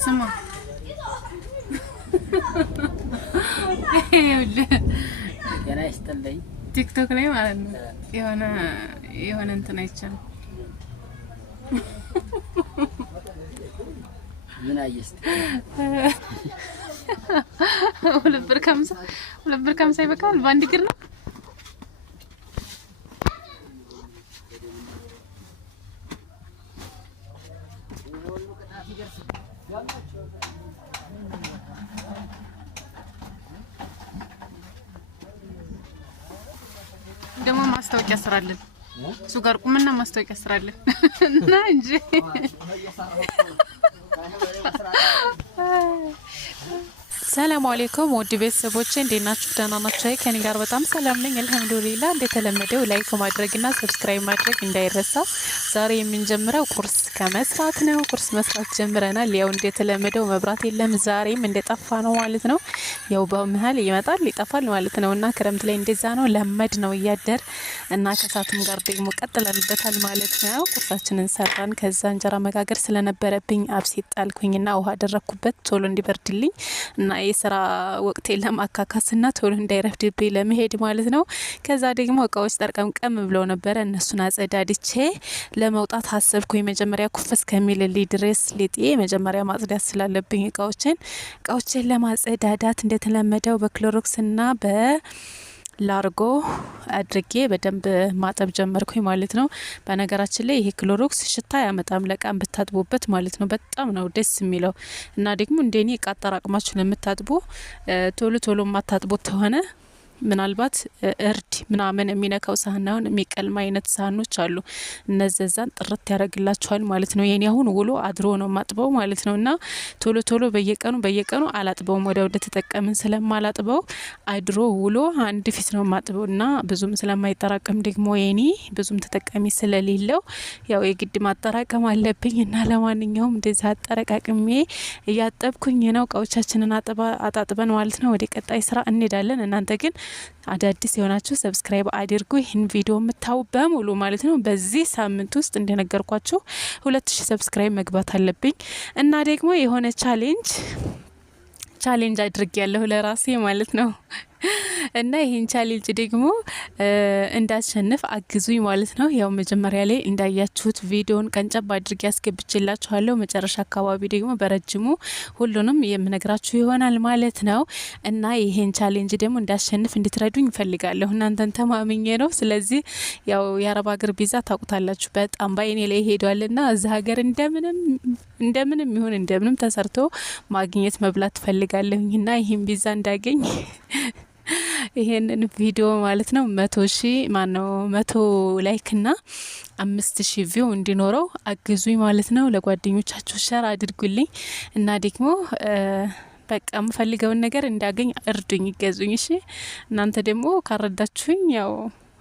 ስማ ገና ይስተልኝ ቲክቶክ ላይ ማለት ነው የሆነ እንትን አይቻል ምን አየስት ሁለት ብር ከምሳ ይበቃል ባንድ ግር ነው ደግሞ ማስታወቂያ ስራለን እሱ ጋር ቁምና ማስታወቂያ ስራለን እና እንጂ ሰላም አለይኩም ወዲ ቤተሰቦቼ እንዴት ናችሁ? ደህና ናችሁ? ከኔ ጋር በጣም ሰላም ነኝ አልহামዱሊላህ። እንደተለመደው ላይክ ማድረግና ሰብስክራይብ ማድረግ እንዳይረሳ። ዛሬ የምንጀምረው ቁርስ ከመስራት ነው። ቁርስ መስራት ጀምረናል። ያው እንደተለመደው መብራት የለም ዛሬም እንደጠፋ ነው ማለት ነው። ያው በመሃል ይመጣል ይጠፋል ማለት ነውና ክረምት ላይ እንደዛ ነው ለመድ ነው እያደር እና ከሳቱም ጋር ደግሞ ቀጥለንበታል ማለት ነው። ቁርሳችንን ሰራን። ከዛ እንጀራ መጋገር ስለነበረብኝ አብሲት ጣልኩኝና ውሃ አደረኩበት ቶሎ እንዲበርድልኝ እና የስራ ወቅቴ ለማካካስና ቶሎ እንዳይረፍድብኝ ለመሄድ ማለት ነው። ከዛ ደግሞ እቃዎች ጠርቀምቀም ብለው ነበር እነሱን አጸዳድቼ ለመውጣት አሰብኩኝ። መጀመሪያ ኩፍስ ከሚልልኝ ድረስ ሊጤ መጀመሪያ ማጽዳት ስላለብኝ እቃዎችን ለማጸዳዳት እንደተለመደው በክሎሮክስና ላርጎ አድርጌ በደንብ ማጠብ ጀመርኩኝ ማለት ነው። በነገራችን ላይ ይሄ ክሎሮክስ ሽታ ያመጣም ለቃም ብታጥቡበት ማለት ነው። በጣም ነው ደስ የሚለው እና ደግሞ እንደኔ ቃጠራቅማችሁ ለምታጥቡ ቶሎ ማታጥቡት ሆነ ምናልባት እርድ ምናምን የሚነካው ሳህናውን የሚቀልም አይነት ሳህኖች አሉ። እነዛን ጥርት ያደርግላችኋል ማለት ነው። የኔ አሁን ውሎ አድሮ ነው ማጥበው ማለት ነውና ቶሎ በየቀኑ አላጥበውም። ወደ ተጠቀምን ስለማላጥበው አድሮ ውሎ አንድ ፊት ነው ማጥበውና ብዙም ስለማይጠራቀም ደግሞ የኔ ብዙም ተጠቃሚ ስለሌለው ያው የግድ ማጠራቀም አለብኝና ለማንኛውም እንደዛ አጠረቃቅሜ እያጠብኩኝ ነው። እቃዎቻችንን አጣጥበን ማለት ነው ወደ ቀጣይ ስራ እንሄዳለን። እናንተ ግን አዳዲስ የሆናችሁ ሰብስክራይብ አድርጉ። ይህን ቪዲዮ የምታዩ በሙሉ ማለት ነው በዚህ ሳምንት ውስጥ እንደነገርኳችሁ 2000 ሰብስክራይብ መግባት አለብኝ እና ደግሞ የሆነ ቻሌንጅ አድርጌያለሁ ለራሴ ማለት ነው። እና ይሄን ቻሌንጅ ደግሞ እንዳሸንፍ አግዙኝ ማለት ነው። ያው መጀመሪያ ላይ እንዳያችሁት ቪዲዮን ቀንጨብ አድርጌ ያስገብችላችኋለሁ። መጨረሻ አካባቢ ደግሞ በረጅሙ ሁሉንም የምነግራችሁ ይሆናል ማለት ነው። እና ይሄን ቻሌንጅ ደግሞ እንዳሸንፍ እንድትረዱኝ ፈልጋለሁ። እናንተን ተማምኜ ነው። ስለዚህ ያው የአረብ ሀገር ቪዛ ታውቁታላችሁ በጣም ባይኔ ላይ ሄዷልና እዛ ሀገር እንደምንም ተሰርቶ ማግኘት መብላት ፈልጋለሁና ይሄን ቪዛ እንዳገኝ ይሄንን ቪዲዮ ማለት ነው 100 ላይክ እና 5000 ቪው እንዲኖረው አግዙኝ ማለት ነው። ለጓደኞቻችሁ ሼር አድርጉልኝ እና ደግሞ በቃ የምፈልገውን ነገር እንዳገኝ እርዱኝ፣ ይገዙኝ። እሺ እናንተ ደግሞ ካረዳችሁኝ ያው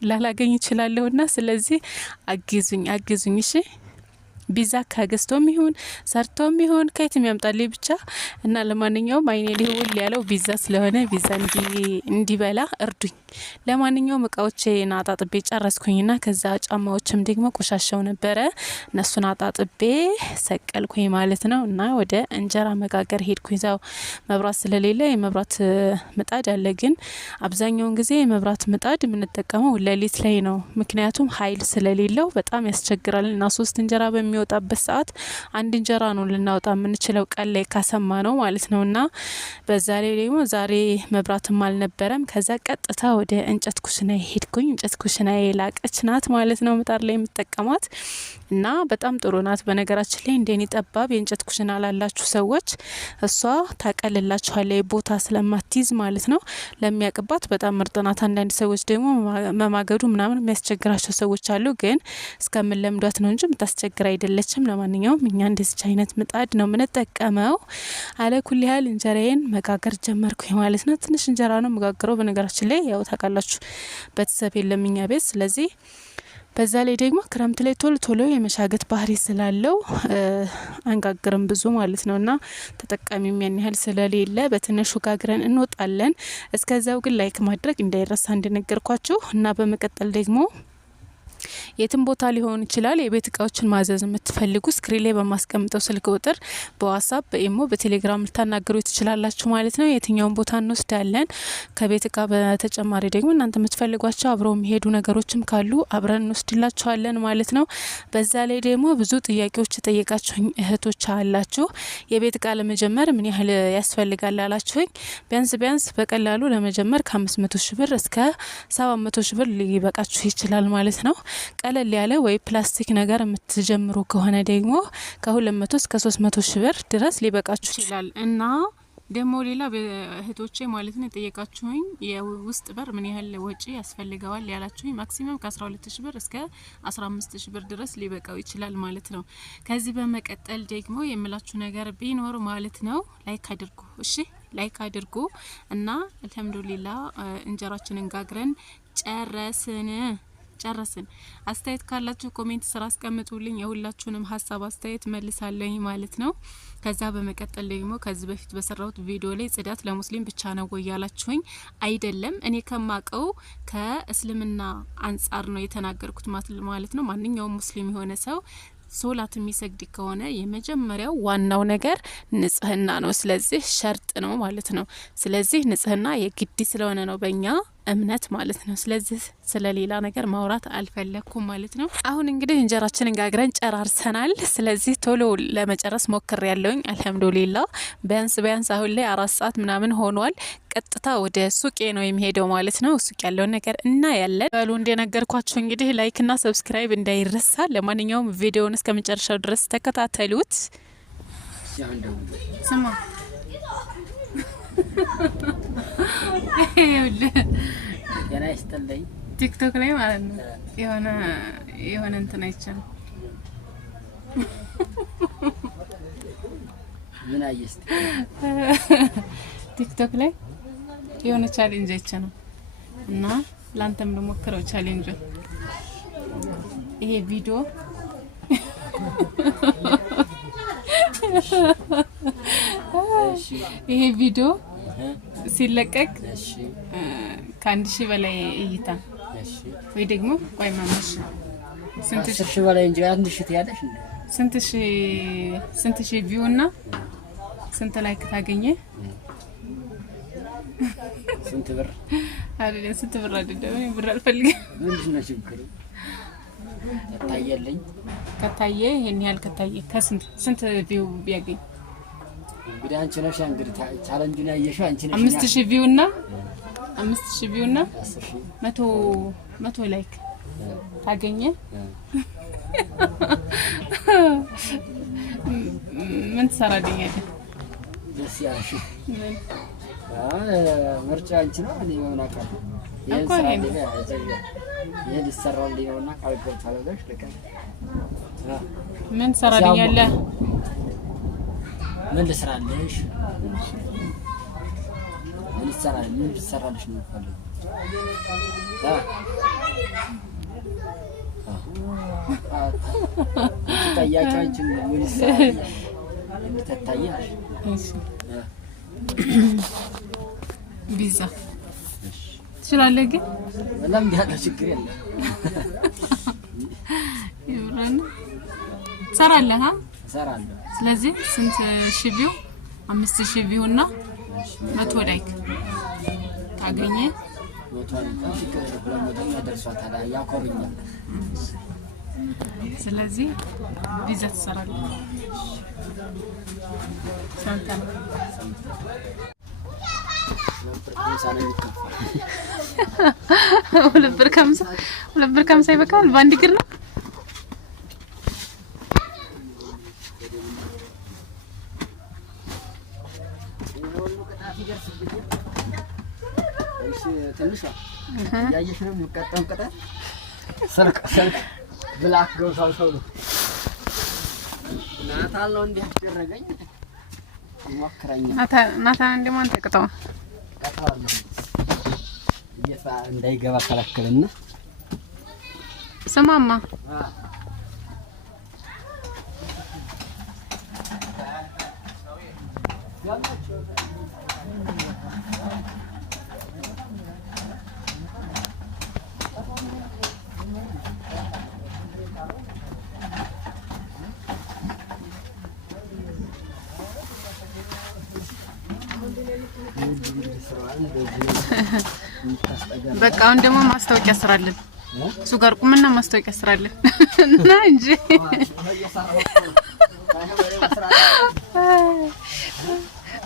ላላገኝ እችላለሁና ስለዚህ አግዙኝ። እሺ ቢዛ ከገስቶም ይሁን ሰርቶም ይሁን ከየትም ያምጣልኝ ብቻ እና ለማንኛውም አይኔ ሊውል ያለው ቢዛ ስለሆነ ቢዛ እንዲበላ እርዱኝ። ለማንኛውም እቃዎቼን አጣጥቤ ጨረስኩኝና ከዛ ጫማዎችም ደግሞ ቆሻሻው ነበረ እነሱን አጣጥቤ ሰቀልኩኝ ማለት ነው። እና ወደ እንጀራ መጋገር ሄድኩኝ። ዛው መብራት ስለሌለ የመብራት ምጣድ አለ፣ ግን አብዛኛውን ጊዜ የመብራት ምጣድ የምንጠቀመው ሌሊት ላይ ነው። ምክንያቱም ኃይል ስለሌለው በጣም ያስቸግራል እና 3 እንጀራ በሚወጣበት ሰዓት አንድ እንጀራ ነው ልናወጣ የምንችለው ቀን ላይ ካሰማ ነው ማለት ነውና በዛ ላይ ደግሞ ዛሬ መብራትም አልነበረም። ከዛ ቀጥታ ወደ እንጨት ኩሽና ሄድኩኝ። እንጨት ኩሽና የላቀች ናት ማለት ነው ምጣድ ላይ የምትጠቀማት እና በጣም ጥሩ ናት። በነገራችን ላይ እንደኔ ጠባብ የእንጨት ኩሽና ላላችሁ ሰዎች እሷ ታቀልላችኋለች ቦታ ስለማትይዝ ማለት ነው። ለሚያቀባት በጣም ምርጥ ናት። አንዳንድ ሰዎች ደግሞ መማገዱ ምናምን የሚያስቸግራቸው ሰዎች አሉ፣ ግን እስከምንለምዷት ነው እንጂ የምታስቸግር አይደለችም። ለማንኛውም እኛ እንደዚህ አይነት ምጣድ ነው የምንጠቀመው። አለኩል ያህል እንጀራዬን መጋገር ጀመርኩኝ ማለት ነው። ትንሽ እንጀራ ነው መጋገረው። በነገራችን ላይ ያው ታውቃላችሁ ቤተሰብ የለም እኛ ቤት። ስለዚህ በዛ ላይ ደግሞ ክረምት ላይ ቶሎ የመሻገት ባህሪ ስላለው አንጋግርም ብዙ ማለት ነውና ተጠቃሚም ያን ያህል ስለሌለ በትንሹ ጋግረን እንወጣለን። እስከዛው ግን ላይክ ማድረግ እንዳይረሳ እንደነገርኳችሁ እና በመቀጠል ደግሞ የትም ቦታ ሊሆን ይችላል። የቤት እቃዎችን ማዘዝ የምትፈልጉ ስክሪን ላይ በማስቀምጠው ስልክ ቁጥር በዋትስአፕ በኢሞ በቴሌግራም ልታናገሩ ትችላላችሁ ማለት ነው። የትኛውን ቦታ እንወስዳለን። ከቤት እቃ በተጨማሪ ደግሞ እናንተ የምትፈልጓቸው አብረው የሚሄዱ ነገሮችም ካሉ አብረን እንወስድላችኋለን ማለት ነው። በዛ ላይ ደግሞ ብዙ ጥያቄዎች ጠየቃችሁኝ እህቶች አላችሁ። የቤት እቃ ለመጀመር ምን ያህል ያስፈልጋል አላችሁኝ። ቢያንስ በቀላሉ ለመጀመር ከ500 ሺህ ብር እስከ 700 ሺህ ብር ሊበቃችሁ ይችላል ማለት ነው። ቀለል ያለ ወይ ፕላስቲክ ነገር የምትጀምሩ ከሆነ ደግሞ ከ200 እስከ 300 ሺህ ብር ድረስ ሊበቃችሁ ይችላል። እና ደግሞ ሌላ እህቶቼ ማለት ነው የጠየቃችሁኝ የውስጥ በር ምን ያህል ወጪ ያስፈልገዋል ያላችሁኝ ማክሲመም ከ12 ሺህ ብር እስከ 15 ሺህ ብር ድረስ ሊበቃው ይችላል ማለት ነው። ከዚህ በመቀጠል ደግሞ የምላችሁ ነገር ቢኖር ማለት ነው ላይክ አድርጉ። እሺ ላይክ አድርጉ እና አልহামዱሊላህ እንጀራችንን ጋግረን ጨረስን። አስተያየት ካላችሁ ኮሜንት ስራ አስቀምጡልኝ። የሁላችሁንም ሀሳብ አስተያየት መልሳለኝ ማለት ነው። ከዛ በመቀጠል ደግሞ ከዚህ በፊት በሰራሁት ቪዲዮ ላይ ጽዳት ለሙስሊም ብቻ ነው ያላችሁኝ። አይደለም፣ እኔ ከማቀው ከእስልምና አንጻር ነው የተናገርኩት ማለት ነው። ማንኛውም ሙስሊም የሆነ ሰው ሶላት የሚሰግድ ከሆነ የመጀመሪያው ዋናው ነገር ንጽህና ነው። ስለዚህ ሸርጥ ነው ማለት ነው። ስለዚህ ንጽህና የግድ ስለሆነ ነው በእኛ እምነት ማለት ነው። ስለዚህ ስለሌላ ነገር ማውራት አልፈለኩም ማለት ነው። አሁን እንግዲህ እንጀራችንን ጋግረን ጨራርሰናል። ስለዚህ ቶሎ ለመጨረስ ሞክር ያለውኝ አልহামዱሊላህ። ቢያንስ አሁን ላይ 4 ሰዓት ምናምን ሆኗል። ቀጥታ ወደ ሱቄ ነው የሚሄደው ማለት ነው። ሱቅ ያለውን ነገር እና ያለን በሉ እንደነገርኳችሁ እንግዲህ ላይክ እና ሰብስክራይብ እንዳይረሳ። ለማንኛውም ቪዲዮውን እስከ መጨረሻው ድረስ ተከታተሉት። ስማ ገና ይስተልኝ ቲክቶክ ላይ ማለት ነው የሆነ እንትን አይቻል ምን አየስት ቲክቶክ ላይ የሆነ ቻሌንጅ አይቻል እና ላንተም ልሞክረው ቻሌንጅ ይሄ ቪዲዮ ይሄ ቪዲዮ ሲለቀቅ ከአንድ ሺህ በላይ እይታ ወይ ደግሞ ቆይ ማማሽ ስንት ሺህ በላይ እንጂ አንድ ሺህ ያለሽ ስንት ሺህ ቪው እና ስንት ላይክ ታገኘ? ስንት ብር አይደለም፣ ስንት ብር አይደለም፣ ብር አልፈልግም። ምንድን ነው ችግሩ? ከታየ ይሄን ያህል ከታየ ስንት ቪው ቢያገኝ እንግዲህ አንቺ ነሽ እንግዲህ ቻሌንጁን ያየሽው አንቺ ነሽ። 5000 ቪው እና 100 ላይክ ታገኘ ምን ትሰራልኛለህ? ደስ ያለሽ ምርጫ አንቺ ነው። እኔ ምን አውቃለሁ? ይሄ ሊሰራልኝ ነውና ካልኩት ታለሽ ለካ ምን ትሰራልኛለህ? ምን ልስራልሽ? ምን ልሰራልሽ ነው የምፈልገው? ታያቻችን ምን ልሰራልሽ? እንተታያሽ ቢዛ ትችላለህ ግን ለምን ያለው ችግር የለም። ይብራን ሰራለህ ሰራለሁ። ስለዚህ ስንት ሺህ ቪው 5000 ቪው እና 100 ላይክ ታገኘ 100 ላይክ ችግር የለም። ያደርሷታል ያኮሩኛል። ስለዚህ ቪዛ ትሰራለህ ሳንታ ሁለት ብር ከምሳ ይበቃል በአንድ እግር ነው። ትንሽ ያየሽ ነው የምትቀጣው ቅጣት ስልክ ብላክ ገብታው ሰው ናታል ነው እንዲህ አስደረገኝ። ሞክረኛ ናታል እንደማን ተቀጣው ቀጣው ይፋ እንዳይገባ ከለከለና ሰማማ በቃ አሁን ደግሞ ማስታወቂያ ስራለን እሱ ጋር ቁምና ማስታወቂያ ስራለን እና እንጂ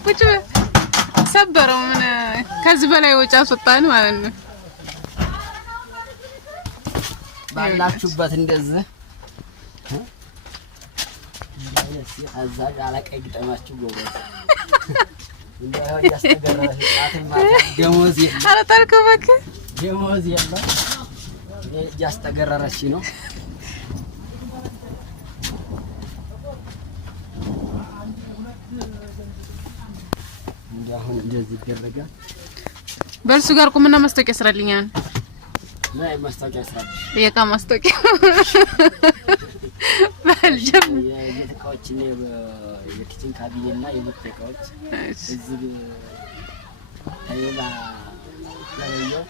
ቁጭ ሰበረው ምን ከዚህ በላይ ወጪ አስወጣን ማለት ነው። ባላችሁበት እንደዚህ አዛዥ አለቃይ ግጠማችሁ ጎበዝ እንደው ያስተገረሽ ደሞዝ የለም። ኧረ ታልከበከ ደሞዝ የለም። ያስተገረረሽ ነው። አሁን እንደዚህ ይደረጋል። በእርሱ ጋር ቁምና ማስታወቂያ ስራልኛል። ላይ ማስታወቂያ ስራ የካ ማስታወቂያ ባልጀም የእቃዎች ነው የኪችን ካቢኔና የቤት እቃዎች እዚህ ታይላ ያለው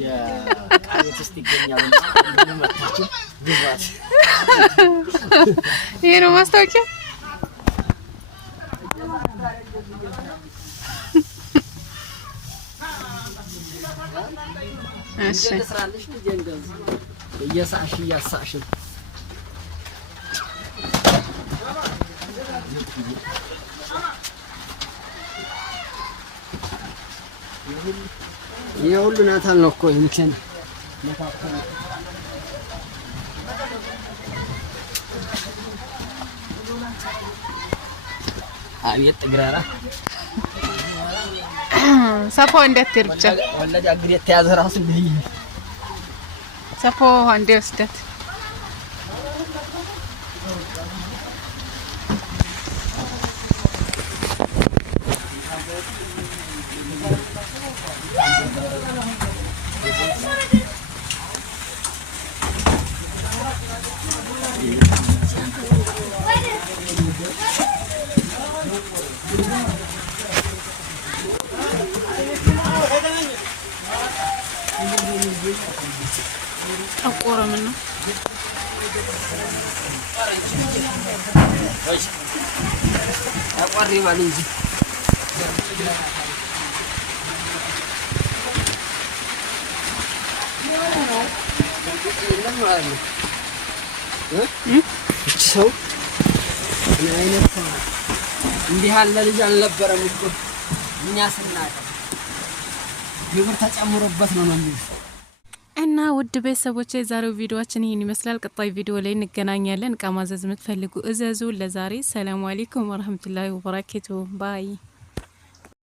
የቃቤት ውስጥ ይገኛል። እንደመጣችሁ ግባት ይሄ ነው ማስታወቂያ። እሺ ለስራልሽ ልጅ እየሳሽ ያሳሽ የሁሉ ናታል ነው እኮ እንትን አቤት ጥግራራ ሰፋው እንደትር ብቻ ወለድ አግሪ የተያዘ ራሱ እንግዲህ ሰፋው አንዴ ወስደት ጠቆረ ምን ነው አቋሪ ባል እንጂ ሰው ምን አይነት እንዲህ ያለ ልጅ አልነበረም እኮ እኛ ስናቀ ግብር ተጨምሮበት ነው የሚል እና ውድ ቤተሰቦቼ የዛሬው ቪዲዮአችን ይሄን ይመስላል። ቀጣይ ቪዲዮ ላይ እንገናኛለን። እቃ ማዘዝ የምትፈልጉ እዘዙ። ለዛሬ ሰላም አለይኩም ወራህመቱላሂ ወበረካቱ ባይ